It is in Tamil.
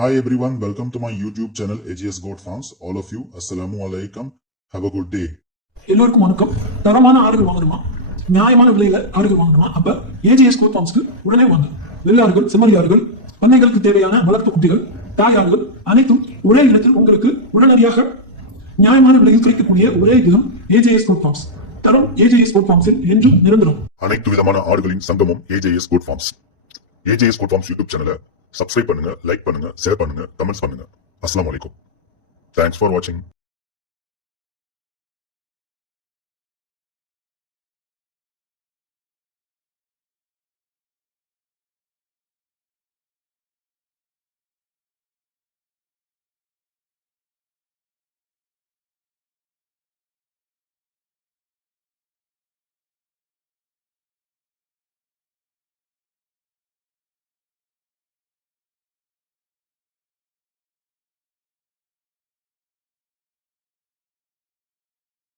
Hi everyone, welcome to my YouTube channel AGS Goat Farms. All of you, Assalamu alaikum. Have a good day. எல்லோருக்கும் வணக்கம். தரமான ஆடுகள் வாங்கணுமா, நியாயமான விலையில ஆடுகள் வாங்கணுமா, அப்ப ஏஜிஎஸ் கோட் ஃபார்ம்ஸ்க்கு உடனே வாங்க. வெள்ளாடுகள், செம்மறியாடுகள், பண்ணைகளுக்கு தேவையான வளர்ப்பு குட்டிகள், தாயாடுகள் அனைத்தும் ஒரே இடத்தில் உங்களுக்கு உடனடியாக நியாயமான விலையில் கிடைக்கக்கூடிய ஒரே இடம் ஏஜிஎஸ் கோட் ஃபார்ம்ஸ். தரம் ஏஜிஎஸ் கோட் ஃபார்ம்ஸில் என்றும் நிரந்தரம். அனைத்து விதமான ஆடுகளின் சங்கமம் AJS Goat Farms. AJS Goat Farms YouTube சேனலை சப்ஸ்கிரைப் பண்ணுங்க, லைக் பண்ணுங்க, ஷேர் பண்ணுங்க, கமெண்ட்ஸ் பண்ணுங்க. அஸ்ஸலாமு அலைக்கும். Thanks for watching.